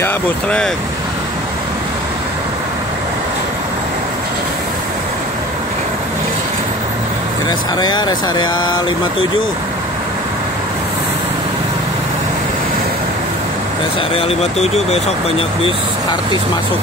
Ya, bus trek. Rest area 57. Rest area 57 besok banyak bis artis masuk.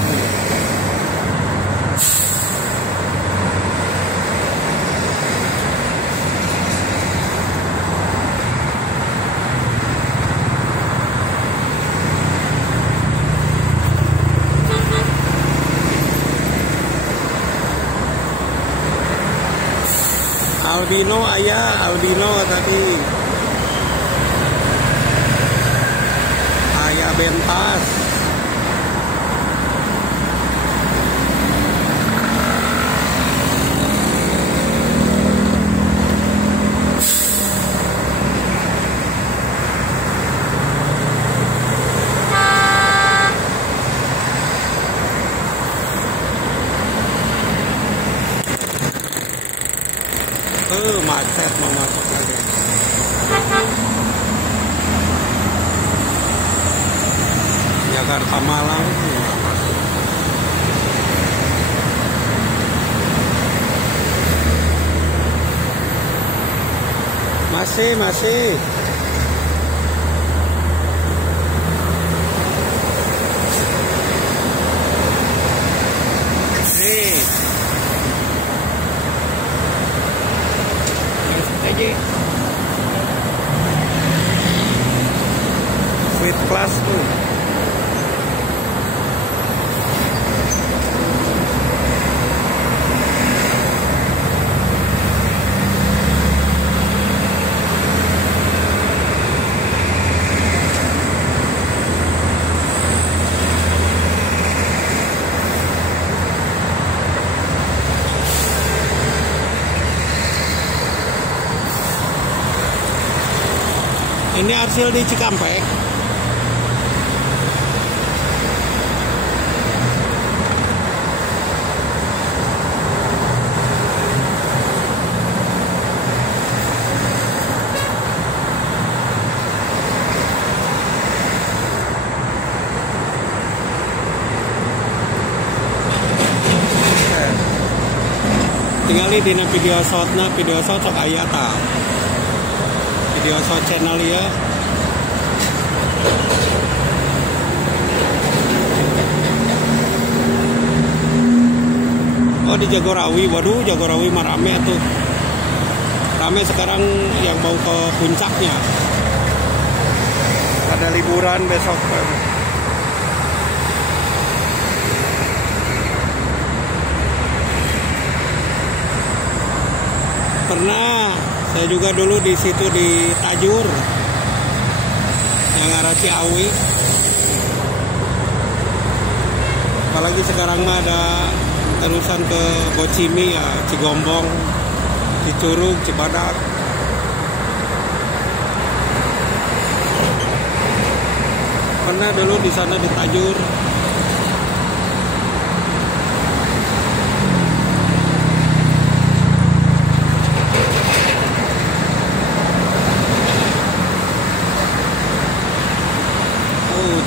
Albino ayah, albino tadi. Ayah bentas. Macet mau masuk lagi. Jakarta Malang masih. Sweet class tuh. Ini Arsil di Cikampek. Tinggali dina video shotna, video shot sok aya ta. Video shot channel ya. Oh di Jagorawi, waduh Jagorawi mah rame tuh. Rame sekarang yang mau ke puncaknya. Ada liburan besok. Pernah, saya juga dulu di situ di Tajur, yang arah Ciawi. Apalagi sekarang mah ada terusan ke Bocimi ya, Cigombong, Cicurug, Cibadak. Pernah dulu di sana di Tajur.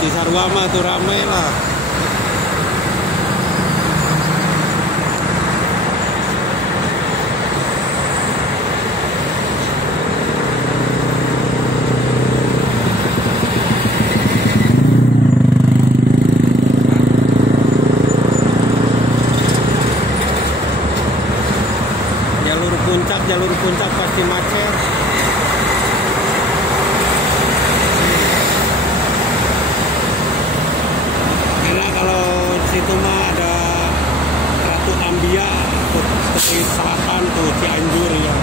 Cisarua mah tuh rame lah. Jalur puncak pasti macet. Situ mah ada Ratu Ambia ke selatan tuh Cianjur ya.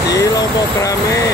Di Lombok rame.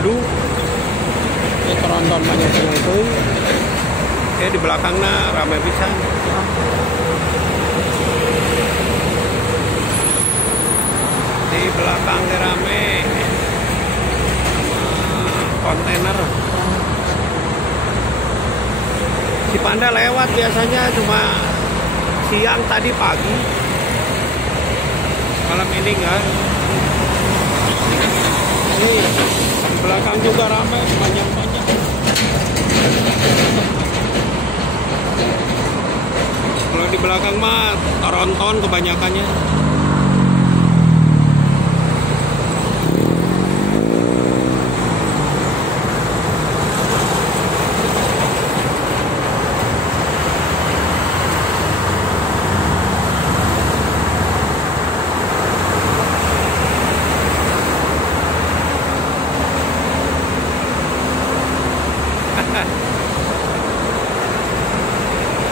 madu. Ini keronton banyak itu. Di belakangnya ramai pisan. Di belakangnya rame. Kontainer. Cipanda lewat biasanya cuma siang tadi pagi. Malam ini enggak. Ini di belakang juga ramai, banyak-banyak. Kalau di belakang mah Toronton kebanyakannya.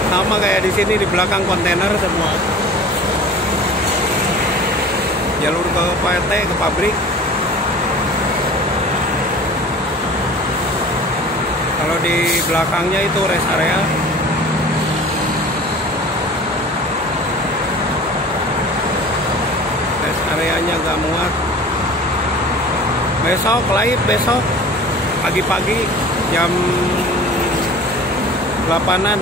Sama kayak di sini, di belakang kontainer semua. Jalur ke PT, ke pabrik. Kalau di belakangnya itu rest area. Rest areanya gak muat. Besok live, besok pagi-pagi jam 8-an.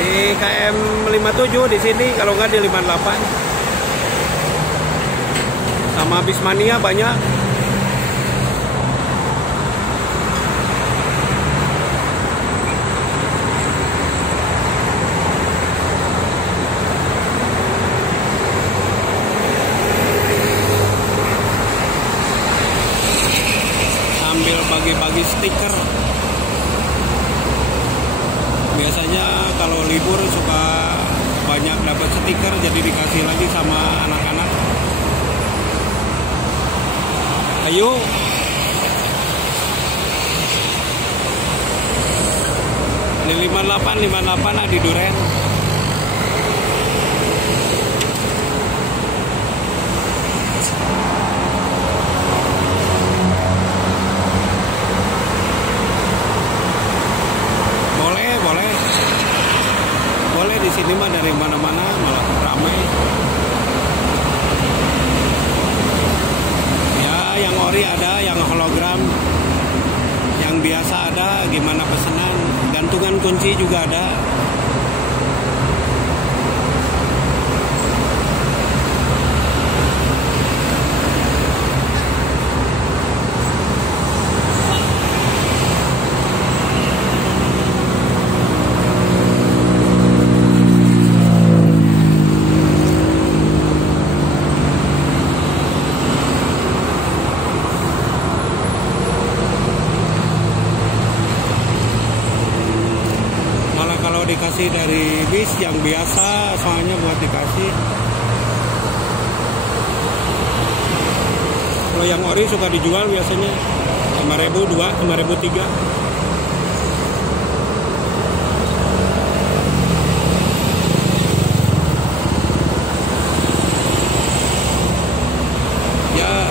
Di KM 57 di sini, kalau nggak di 58. Sama Bismania banyak. Sambil bagi-bagi stiker. Biasanya kalau libur suka banyak dapat stiker, jadi dikasih lagi sama anak-anak. Ayo. Ini 58 di Duren. Boleh di sini mah dari mana-mana malah ramai. Ya, yang ori ada, yang hologram, yang biasa ada. Gimana pesanan? Gantungan kunci juga ada. Kalau dikasih dari bis yang biasa, soalnya buat dikasih. Kalau yang ori suka dijual biasanya 5.000 2, 5.000 3. Ya.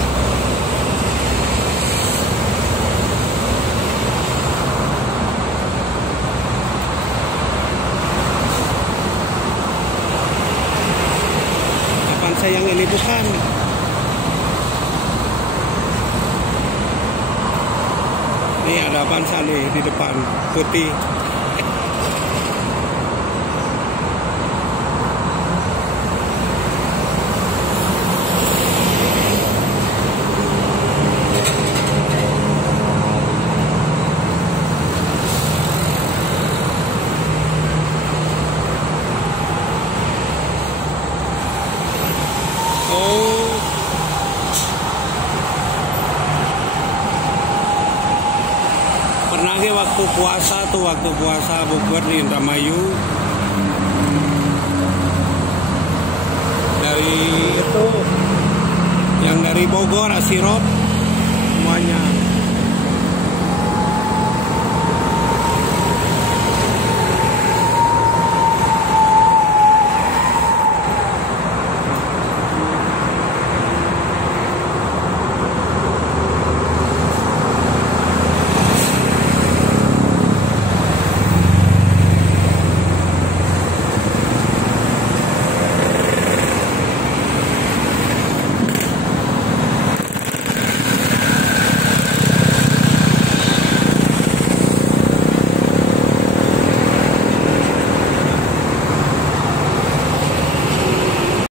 Yang ini bukan. Ini ada Avanza nih di depan putih. Pernah ke waktu puasa bukber di Indramayu. Dari itu yang dari Bogor Asirop